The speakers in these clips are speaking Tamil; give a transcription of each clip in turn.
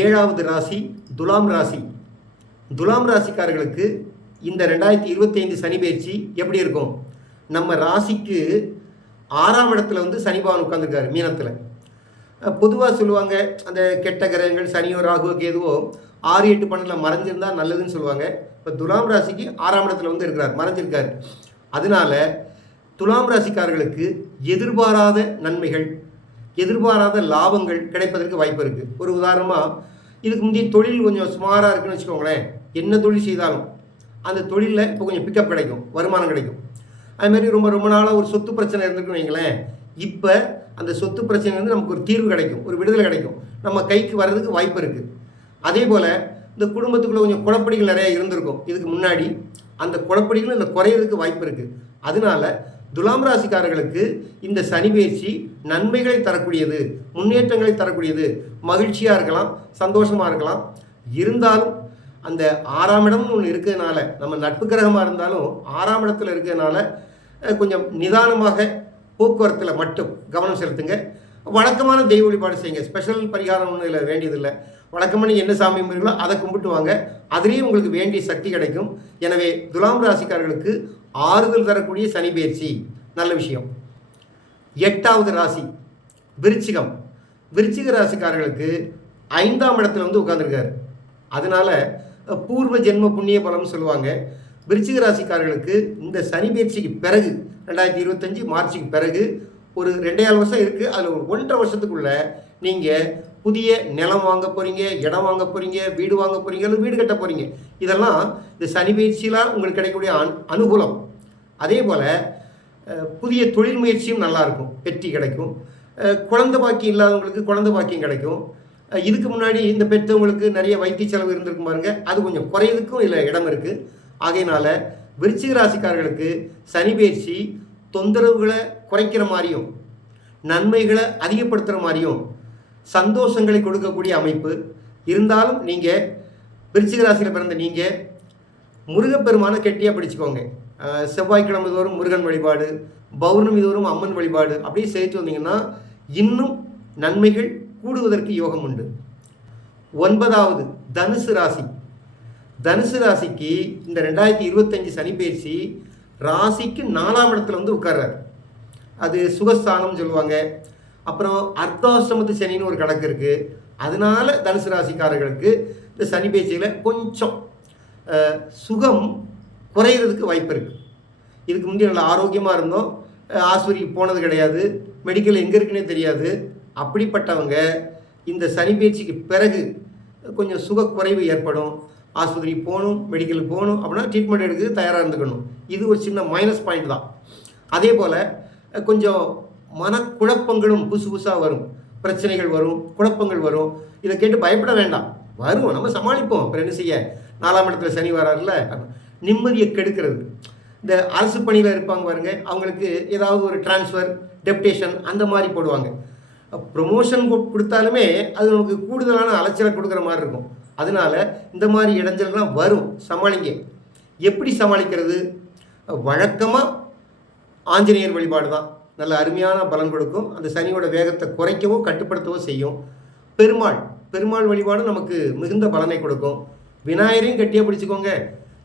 ஏழாவது ராசி துலாம் ராசி. துலாம் ராசிக்காரர்களுக்கு இந்த ரெண்டாயிரத்தி இருபத்தி ஐந்து சனி பயிற்சி எப்படி இருக்கும்? நம்ம ராசிக்கு ஆறாம் இடத்துல வந்து சனி பகவான் உட்காந்துருக்காரு மீனத்தில். பொதுவாக சொல்லுவாங்க அந்த கெட்ட கிரகங்கள் சனியோ ராகுவோ கேதுவோ ஆறு எட்டு பன்னெண்டில் மறைஞ்சிருந்தால் நல்லதுன்னு சொல்லுவாங்க. இப்போ துலாம் ராசிக்கு ஆறாம் இடத்துல வந்து இருக்கிறார் மறைஞ்சிருக்காரு. அதனால துலாம் ராசிக்காரர்களுக்கு எதிர்பாராத நன்மைகள் எதிர்பாராத லாபங்கள் கிடைப்பதற்கு வாய்ப்பு இருக்குது ஒரு உதாரணமாக இதுக்கு முந்தைய தொழில் கொஞ்சம் சுமாராக இருக்குன்னு வச்சுக்கோங்களேன். என்ன தொழில் செய்தாலும் அந்த தொழிலில் இப்போ கொஞ்சம் பிக்கப் கிடைக்கும் வருமானம் கிடைக்கும். அதுமாரி ரொம்ப ரொம்ப நாளாக ஒரு சொத்து பிரச்சனை இருந்திருக்குன்னு வைங்களேன். இப்போ அந்த சொத்து பிரச்சனை வந்து நமக்கு ஒரு தீர்வு கிடைக்கும் ஒரு விடுதலை கிடைக்கும். நம்ம கைக்கு வர்றதுக்கு வாய்ப்பு இருக்குது அதே போல் இந்த குடும்பத்துக்குள்ளே கொஞ்சம் குழப்படிகள் நிறையா இருந்திருக்கும். இதுக்கு முன்னாடி அந்த குழப்படிகளும் இந்த குறையிறதுக்கு வாய்ப்பு இருக்குது அதனால துலாம் ராசிக்காரர்களுக்கு இந்த சனி பயிற்சி நன்மைகளை தரக்கூடியது முன்னேற்றங்களை தரக்கூடியது. மகிழ்ச்சியாக இருக்கலாம் சந்தோஷமாக இருக்கலாம். இருந்தாலும் அந்த ஆறாம் இடம்னு ஒன்று இருக்கிறதுனால நம்ம நட்பு கிரகமாக இருந்தாலும் ஆறாம் இடத்துல இருக்கிறதுனால கொஞ்சம் நிதானமாக போக்குவரத்தில் மட்டும் கவனம் செலுத்துங்க. வழக்கமான தெய்வ வழிபாடு செய்யுங்க. ஸ்பெஷல் பரிகாரம் ஒன்றும் இல்லை வேண்டியதில்லை. வழக்கமாக என்ன சாமி முறைகளோ அதை கும்பிட்டு வாங்க. அதுலேயும் உங்களுக்கு வேண்டிய சக்தி கிடைக்கும். எனவே துலாம் ராசிக்காரர்களுக்கு ஆறுதல் தரக்கூடிய சனி பயிற்சி நல்ல விஷயம். எட்டாவது ராசி விருச்சிகம். விருச்சிக ராசிக்காரர்களுக்கு ஐந்தாம் இடத்துல வந்து உட்காந்துருக்காரு அதனால பூர்வ ஜென்ம புண்ணிய பலம்னு சொல்லுவாங்க. விருச்சிக ராசிக்காரர்களுக்கு இந்த சனி பயிற்சிக்கு பிறகு ரெண்டாயிரத்தி இருபத்தஞ்சி மார்ச்சுக்கு பிறகு ஒரு ரெண்டே வருஷம் இருக்குது அதில் ஒரு ஒன்றரை வருஷத்துக்குள்ளே நீங்கள் புதிய நிலம் வாங்க போகிறீங்க இடம் வாங்க போகிறீங்க வீடு வாங்க போகிறீங்க அல்லது வீடு கட்ட போகிறீங்க இதெல்லாம் இந்த சனி பயிற்சியெலாம் உங்களுக்கு கிடைக்கக்கூடிய அனு அனுகூலம். அதே போல் புதிய தொழில் முயற்சியும் நல்லாயிருக்கும் வெற்றி கிடைக்கும். குழந்த குழந்தை பாக்கியம் இல்லாதவங்களுக்கு குழந்தை பாக்கியம் கிடைக்கும். இதுக்கு முன்னாடி இந்த பெற்றவங்களுக்கு நிறைய வைத்திய செலவு இருந்திருக்கும் பாருங்க. அது கொஞ்சம் குறையதுக்கும் இதில் இடம் இருக்குது ஆகையினால விருச்சிக ராசிக்காரர்களுக்கு சனி பயிற்சி தொந்தரவுகளை குறைக்கிற மாதிரியும் நன்மைகளை அதிகப்படுத்துகிற மாதிரியும் சந்தோஷங்களை கொடுக்கக்கூடிய அமைப்பு. இருந்தாலும் நீங்கள் விருச்சிக ராசியில் பிறந்த நீங்கள் முருகப்பெருமானை கெட்டியாக பிடிச்சிக்கோங்க. செவ்வாய்க்கிழமை தோறும் முருகன் வழிபாடு பௌர்ணமி தோறும் அம்மன் வழிபாடு அப்படியே சேர்த்து வந்தீங்கன்னா இன்னும் நன்மைகள் கூடுவதற்கு யோகம் உண்டு. ஒன்பதாவது தனுசு ராசி. தனுசு ராசிக்கு இந்த ரெண்டாயிரத்தி இருபத்தஞ்சி சனி பயிற்சி ராசிக்கு நாலாம் இடத்துல வந்து உட்கார்றாரு. அது சுகஸ்தானம்னு சொல்லுவாங்க. அப்புறம் அர்த்தாசிரமத்து சனின்னு ஒரு கணக்கு இருக்குது அதனால தனுசு ராசிக்காரர்களுக்கு இந்த சனி பயிற்சியில் கொஞ்சம் சுகம் குறையிறதுக்கு வாய்ப்பு இருக்குது இதுக்கு முந்தைய நல்லா ஆரோக்கியமாக இருந்தோம். ஆஸ்பத்திரிக்கு போனது கிடையாது. மெடிக்கல் எங்கே இருக்குன்னே தெரியாது. அப்படிப்பட்டவங்க இந்த சனி பேச்சுக்கு பிறகு கொஞ்சம் சுகக்குறைவு ஏற்படும். ஆஸ்பத்திரிக்கு போகணும் மெடிக்கலுக்கு போகணும் அப்படின்னா ட்ரீட்மெண்ட் எடுக்க தயாராக இருந்துக்கணும். இது ஒரு சின்ன மைனஸ் பாயிண்ட் தான். அதே போல் கொஞ்சம் மனக்குழப்பங்களும் புதுசு புதுசாக வரும். பிரச்சனைகள் வரும் குழப்பங்கள் வரும். இதை கேட்டு பயப்பட வேண்டாம். வரும் நம்ம சமாளிப்போம். அப்புறம் என்ன செய்ய? நாலாம் இடத்துல சனி வராருல நிம்மதியை கெடுக்கிறது. இந்த அரசு பணியில் இருப்பாங்க பாருங்க அவங்களுக்கு ஏதாவது ஒரு டிரான்ஸ்ஃபர் டெப்டேஷன் அந்த மாதிரி போடுவாங்க. ப்ரொமோஷன் கொடுத்தாலுமே அது நமக்கு கூடுதலான அலைச்சலை கொடுக்குற மாதிரி இருக்கும். அதனால இந்த மாதிரி இடைஞ்சல்கள்லாம் வரும். சமாளிங்க. எப்படி சமாளிக்கிறது? வழக்கமாக ஆஞ்சநேயர் வழிபாடு தான். நல்ல அருமையான பலன் கொடுக்கும். அந்த சனியோட வேகத்தை குறைக்கவோ கட்டுப்படுத்தவோ செய்யும். பெருமாள் பெருமாள் வழிபாடு நமக்கு மிகுந்த பலனை கொடுக்கும். விநாயகரையும் கட்டியாக பிடிச்சிக்கோங்க.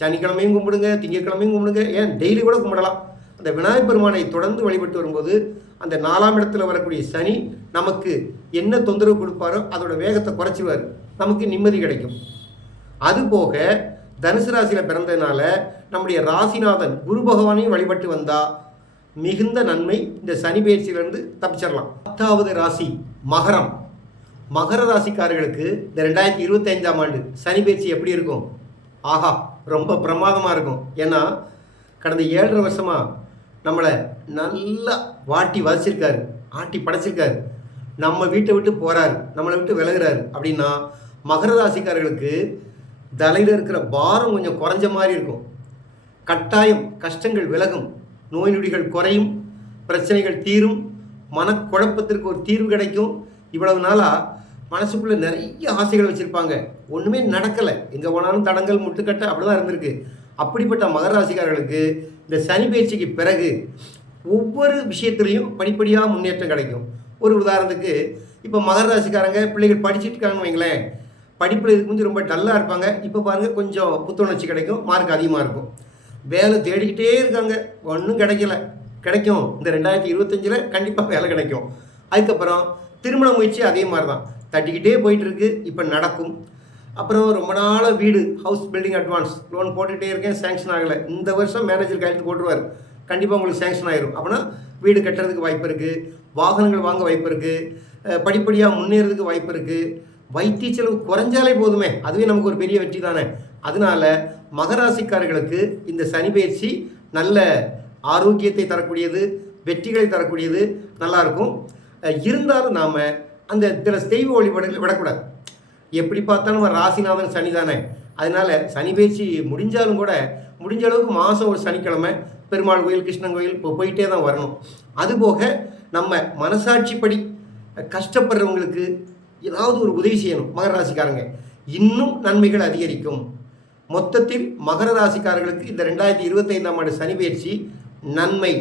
சனிக்கிழமையும் கும்பிடுங்க திங்கட்கிழமையும் கும்பிடுங்க. ஏன்? டெய்லி கூட கும்பிடலாம். அந்த விநாயகர் பெருமானை தொடர்ந்து வழிபட்டு வரும்போது அந்த நாலாம் இடத்துல வரக்கூடிய சனி நமக்கு என்ன தொந்தரவு கொடுப்பாரோ அதோட வேகத்தை குறைச்சிடுவார் நமக்கு நிம்மதி கிடைக்கும். அதுபோக தனுசு ராசியில் பிறந்ததுனால நம்முடைய ராசிநாதன் குரு பகவானையும் வழிபட்டு வந்தால் மிகுந்த நன்மை. இந்த சனி பயிற்சியிலிருந்து தப்பிச்சிடலாம். பத்தாவது ராசி மகரம். மகர ராசிக்காரர்களுக்கு இந்த ரெண்டாயிரத்தி இருபத்தைந்தாம் ஆண்டு சனி பயிற்சி எப்படி இருக்கும்? ஆஹா ரொம்ப பிரமாதமாக இருக்கும். ஏன்னா கடந்த ஏழரை வருஷமாக நம்மளை நல்லா வாட்டி வதச்சிருக்காரு ஆட்டி படைச்சிருக்காரு. நம்ம வீட்டை விட்டு போகிறாரு நம்மளை விட்டு விலகிறாரு. அப்படின்னா மகர ராசிக்காரர்களுக்கு தலையில் இருக்கிற பாரம் கொஞ்சம் குறைஞ்ச மாதிரி இருக்கும். கட்டாயம் கஷ்டங்கள் விலகும். நோய் நொடிகள் குறையும் பிரச்சனைகள் தீரும் மனக்குழப்பத்திற்கு ஒரு தீர்வு கிடைக்கும். இவ்வளவு நாளாக மனசுக்குள்ளே நிறைய ஆசைகள் வச்சுருப்பாங்க. ஒன்றுமே நடக்கலை. எங்கே போனாலும் தடங்கள் முட்டுக்கட்டை அப்படி தான் இருந்திருக்கு. அப்படிப்பட்ட மகர ராசிக்காரர்களுக்கு இந்த சனி பயிற்சிக்கு பிறகு ஒவ்வொரு விஷயத்துலையும் படிப்படியாக முன்னேற்றம் கிடைக்கும். ஒரு உதாரணத்துக்கு இப்போ மகர ராசிக்காரங்க பிள்ளைகள் படிச்சுட்டு இருக்காங்கன்னு வைங்களேன். படிப்பில் இதுக்கு முந்தி ரொம்ப டல்லாக இருப்பாங்க. இப்போ பாருங்கள் கொஞ்சம் புத்துணர்ச்சி கிடைக்கும். மார்க் அதிகமாக இருக்கும். வேலை தேடிக்கிட்டே இருக்காங்க. ஒன்றும் கிடைக்கல. கிடைக்கும். இந்த ரெண்டாயிரத்தி இருபத்தஞ்சில் கண்டிப்பாக வேலை கிடைக்கும். அதுக்கப்புறம் திருமண முயற்சி அதே மாதிரி தான் தட்டிக்கிட்டே போயிட்டுருக்கு. இப்போ நடக்கும். அப்புறம் ரொம்ப நாளாக வீடு ஹவுஸ் பில்டிங் அட்வான்ஸ் லோன் போட்டுகிட்டே இருக்கேன். சேங்ஷன் ஆகலை. இந்த வருஷம் மேனேஜர் கையெழுத்து போட்டுருவார். கண்டிப்பாக உங்களுக்கு சேங்ஷன் ஆயிரும். அப்படின்னா வீடு கட்டுறதுக்கு வாய்ப்பு இருக்குது வாகனங்கள் வாங்க வாய்ப்பு இருக்குது படிப்படியாக முன்னேறதுக்கு வாய்ப்பு இருக்குது வைத்திய செலவு குறைஞ்சாலே போதுமே. அதுவே நமக்கு ஒரு பெரிய வெற்றி தானே. அதனால மகராசிக்காரர்களுக்கு இந்த சனி பயிற்சி நல்ல ஆரோக்கியத்தை தரக்கூடியது வெற்றிகளை தரக்கூடியது நல்லாயிருக்கும். இருந்தாலும் நாம் அந்த சில தெய்வ வழிபாடுகளை விடக்கூடாது. எப்படி பார்த்தாலும் ராசிநாதன் சனி தானே. அதனால் சனி பயிற்சி முடிஞ்சாலும் கூட முடிஞ்ச அளவுக்கு மாதம் ஒரு சனிக்கிழமை பெருமாள் கோயில் கிருஷ்ணன் கோயில் இப்போ போயிட்டே தான் வரணும். அதுபோக நம்ம மனசாட்சிப்படி கஷ்டப்படுறவங்களுக்கு ஏதாவது ஒரு உதவி செய்யணும் மகர ராசிக்காரங்க. இன்னும் நன்மைகள் அதிகரிக்கும். மொத்தத்தில் மகர ராசிக்காரர்களுக்கு இந்த ரெண்டாயிரத்தி இருபத்தைந்தாம் ஆண்டு சனி பயிற்சி நன்மை.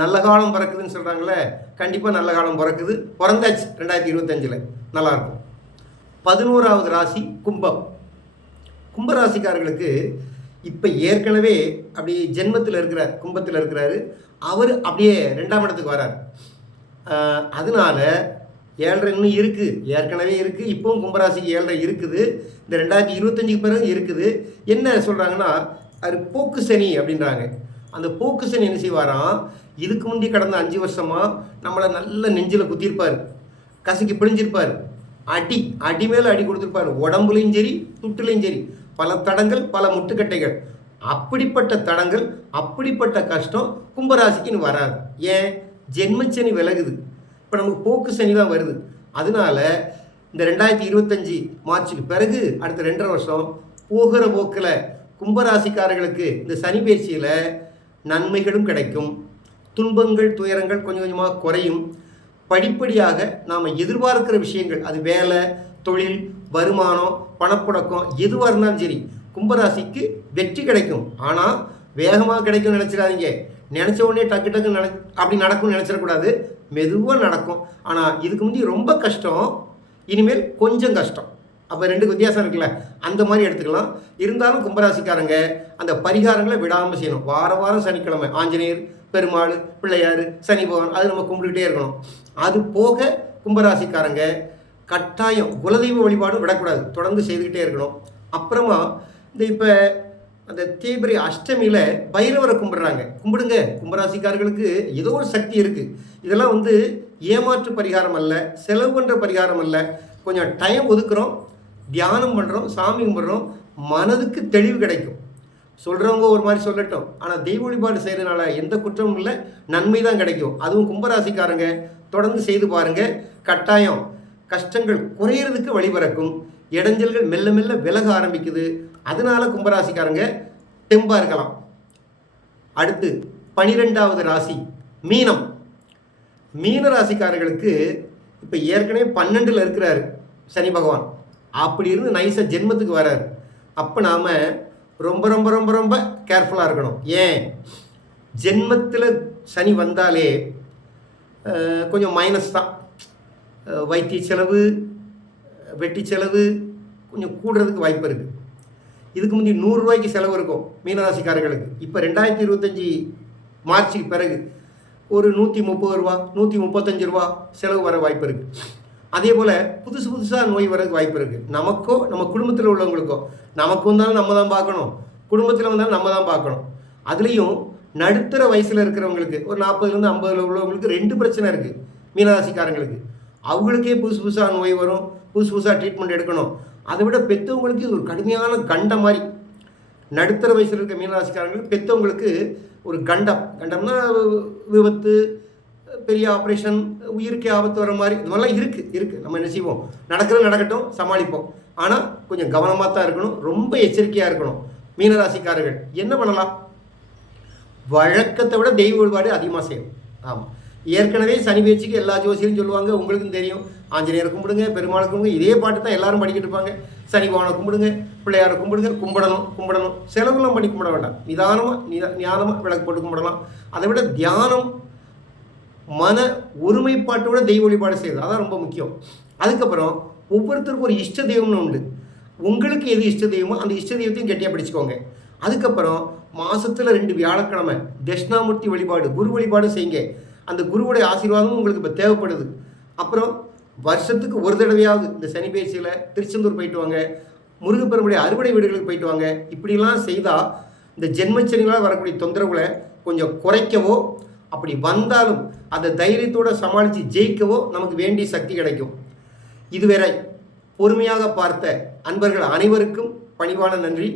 நல்ல காலம் பிறக்குதுன்னு சொல்கிறாங்களே கண்டிப்பாக நல்ல காலம் பிறக்குது. பிறந்தாச்சு ரெண்டாயிரத்தி இருபத்தஞ்சில். நல்லாயிருக்கும். பதினோராவது ராசி கும்பம். கும்பராசிக்காரர்களுக்கு இப்போ ஏற்கனவே அப்படி ஜென்மத்தில் இருக்கிறார் கும்பத்தில் இருக்கிறாரு. அவர் அப்படியே ரெண்டாம் இடத்துக்கு வரார். அதனால ஏழரை இன்னும் இருக்குது ஏற்கனவே இருக்குது இப்போவும் கும்பராசிக்கு ஏழரை இருக்குது. இந்த ரெண்டாயிரத்தி இருபத்தஞ்சுக்கு பிறகு இருக்குது. என்ன சொல்கிறாங்கன்னா அது போக்கு சனி அப்படின்றாங்க. அந்த போக்கு சனி என்ன செய்வாராம் இதுக்கு முந்தி கடந்த அஞ்சு வருஷமாக நம்மளை நல்ல நெஞ்சில் குத்திருப்பார். கசக்கி பிழிஞ்சிருப்பார். அடி அடி மேலே அடி கொடுத்துருப்பார். உடம்புலையும் சரி துட்டுலையும் சரி. பல தடங்கள் பல முட்டுக்கட்டைகள். அப்படிப்பட்ட தடங்கள் அப்படிப்பட்ட கஷ்டம் கும்பராசிக்குன்னு வராது. ஏன்? ஜென்மச்சனி விலகுது. இப்போ நமக்கு போக்கு சனி தான் வருது. அதனால இந்த ரெண்டாயிரத்தி இருபத்தஞ்சி மார்ச்சுக்கு பிறகு அடுத்த ரெண்டரை வருஷம் போகிற போக்கில் கும்பராசிக்காரர்களுக்கு இந்த சனி பயிற்சியில் நன்மைகளும் கிடைக்கும். துன்பங்கள் துயரங்கள் கொஞ்சம் கொஞ்சமாக குறையும். படிப்படியாக நாம் எதிர்பார்க்கிற விஷயங்கள் அது வேலை தொழில் வருமானம் பணப்புழக்கம் எதுவாக இருந்தாலும் சரி கும்பராசிக்கு வெற்றி கிடைக்கும். ஆனால் வேகமாக கிடைக்கும்னு நினச்சிடாதீங்க. நினச்ச உடனே டக்கு டக்கு நட அப்படி நடக்கும்னு நினச்சிடக்கூடாது. மெதுவாக நடக்கும். ஆனால் இதுக்கு முந்தி ரொம்ப கஷ்டம். இனிமேல் கொஞ்சம் கஷ்டம். அப்போ ரெண்டுக்கு வித்தியாசம் இருக்குல்ல? அந்த மாதிரி எடுத்துக்கலாம். இருந்தாலும் கும்பராசிக்காரங்க அந்த பரிகாரங்களை விடாமல் செய்யணும். வார வாரம் சனிக்கிழமை ஆஞ்சநேயர் பெருமாள் பிள்ளையார் சனி பகவான் அது நம்ம கும்பிட்டுக்கிட்டே இருக்கணும். அது போக கும்பராசிக்காரங்க கட்டாயம் குலதெய்வ வழிபாடும் விடக்கூடாது. தொடர்ந்து செய்துக்கிட்டே இருக்கணும். அப்புறமா இந்த இப்போ அந்த தேய்பிரை அஷ்டமியில் பைரவரை கும்பிடுறாங்க. கும்பிடுங்க. கும்பராசிக்காரர்களுக்கு ஏதோ ஒரு சக்தி இருக்குது இதெல்லாம் வந்து ஏமாற்று பரிகாரம் அல்ல செலவு பண்ணுற பரிகாரம் அல்ல. கொஞ்சம் டைம் ஒதுக்குறோம் தியானம் பண்ணுறோம் சாமி கும்பிட்றோம் மனதுக்கு தெளிவு கிடைக்கும். சொல்கிறவங்க ஒரு மாதிரி சொல்லட்டும். ஆனால் தெய்வ வழிபாடு செய்கிறதுனால எந்த குற்றமும் இல்லை நன்மை தான் கிடைக்கும். அதுவும் கும்பராசிக்காரங்க தொடர்ந்து செய்து பாருங்கள் கட்டாயம். கஷ்டங்கள் குறையிறதுக்கு வழிபிறக்கும் இடைஞ்சல்கள் மெல்ல மெல்ல விலக ஆரம்பிக்குது. அதனால கும்பராசிக்காரங்க டெம்பாக இருக்கலாம். அடுத்து பனிரெண்டாவது ராசி மீனம். மீன ராசிக்காரர்களுக்கு இப்போ ஏற்கனவே பன்னெண்டில் இருக்கிறாரு சனி பகவான். அப்படி இருந்து நைஸாக ஜென்மத்துக்கு வராரு. அப்போ நாம் ரொம்ப ரொம்ப ரொம்ப ரொம்ப கேர்ஃபுல்லாக இருக்கணும். ஏன்? ஜென்மத்தில் சனி வந்தாலே கொஞ்சம் மைனஸ் தான். வைத்திய செலவு வெட்டி செலவு கொஞ்சம் கூடுறதுக்கு வாய்ப்பு இருக்குது இதுக்கு முந்தி நூறுரூவாய்க்கு செலவு இருக்கும் மீனராசிக்காரர்களுக்கு. இப்போ ரெண்டாயிரத்தி இருபத்தஞ்சி மார்ச்சுக்கு பிறகு ஒரு நூற்றி முப்பது ரூபா நூற்றி முப்பத்தஞ்சு ரூபா செலவு வர வாய்ப்பு இருக்குது அதே போல் புதுசு புதுசாக நோய் வரதுக்கு வாய்ப்பு இருக்குது நமக்கோ நம்ம குடும்பத்தில் உள்ளவங்களுக்கோ நமக்கு வந்தாலும் நம்ம தான் பார்க்கணும். குடும்பத்தில் வந்தாலும் நம்ம தான் பார்க்கணும். அதுலேயும் நடுத்தர வயசில் இருக்கிறவங்களுக்கு ஒரு நாற்பதுலேருந்து ஐம்பதுல உள்ளவங்களுக்கு ரெண்டு பிரச்சனை இருக்குது மீனராசிக்காரங்களுக்கு. அவங்களுக்கே புதுசு புதுசாக நோய் வரும் புதுசு புதுசாக ட்ரீட்மெண்ட் எடுக்கணும். அதை விட பெற்றவங்களுக்கு இது ஒரு கடுமையான கண்டம் மாதிரி. நடுத்தர வயசில் இருக்க மீனராசிக்காரங்களுக்கு பெற்றவங்களுக்கு ஒரு கண்டம். கண்டம்னா விபத்து பெரிய ஆப்ரேஷன் உயிருக்கே ஆபத்து வர மாதிரி. இது மாதிரிலாம் இருக்குது இருக்குது நம்ம என்ன செய்வோம்? நடக்கிறது நடக்கட்டும் சமாளிப்போம். ஆனால் கொஞ்சம் கவனமாக தான் இருக்கணும். ரொம்ப எச்சரிக்கையாக இருக்கணும். மீனராசிக்காரர்கள் என்ன பண்ணலாம்? வழக்கத்தை விட தெய்வ வழிபாடு அதிகமாக செய்யணும். ஆமாம் ஏற்கனவே சனி பேச்சுக்கு எல்லா ஜோசியரும் சொல்லுவாங்க உங்களுக்கும் தெரியும். ஆஞ்சநேயரை கும்பிடுங்க பெருமாளை கும்பிடுங்க இதே பாட்டு தான் எல்லாரும் படிக்கிட்டு இருப்பாங்க. சனி பவனை கும்பிடுங்க பிள்ளையாரை கும்பிடுங்க கும்பிடணும் கும்பிடணும். செலவுலாம் பண்ணி கும்பிட வேண்டாம். நிதானமாக நிதா ஞானமாக விளக்கு போட்டு கும்பிடலாம். அதை விட தியானம் மன ஒருமைப்பாட்டோட தெய்வ வழிபாடு செய்யுது அதான் ரொம்ப முக்கியம். அதுக்கப்புறம் ஒவ்வொருத்தருக்கும் ஒரு இஷ்ட தெய்வம்னு உண்டு. உங்களுக்கு எது இஷ்ட தெய்வமோ அந்த இஷ்ட தெய்வத்தையும் கெட்டியாக பிடிச்சிக்கோங்க. அதுக்கப்புறம் மாதத்தில் ரெண்டு வியாழக்கிழமை தட்சிணாமூர்த்தி வழிபாடு குரு வழிபாடு செய்யுங்க. அந்த குருவுடைய ஆசீர்வாதமும் உங்களுக்கு இப்போ தேவைப்படுது. அப்புறம் வருஷத்துக்கு ஒரு தடவையாவது இந்த சனி பயிற்சியில் திருச்செந்தூர் போயிட்டு வாங்க. முருகப்பெருமுடைய அறுவடை வீடுகளுக்கு போயிட்டு வாங்க. இப்படிலாம் செய்தால் இந்த ஜென்மச்சனிகளால் வரக்கூடிய தொந்தரவுகளை கொஞ்சம் குறைக்கவோ அப்படி வந்தாலும் அந்த தைரியத்தோடு சமாளித்து ஜெயிக்கவோ நமக்கு வேண்டிய சக்தி கிடைக்கும். இதுவரை பொறுமையாக பார்த்த அன்பர்கள் அனைவருக்கும் பணிவான நன்றி.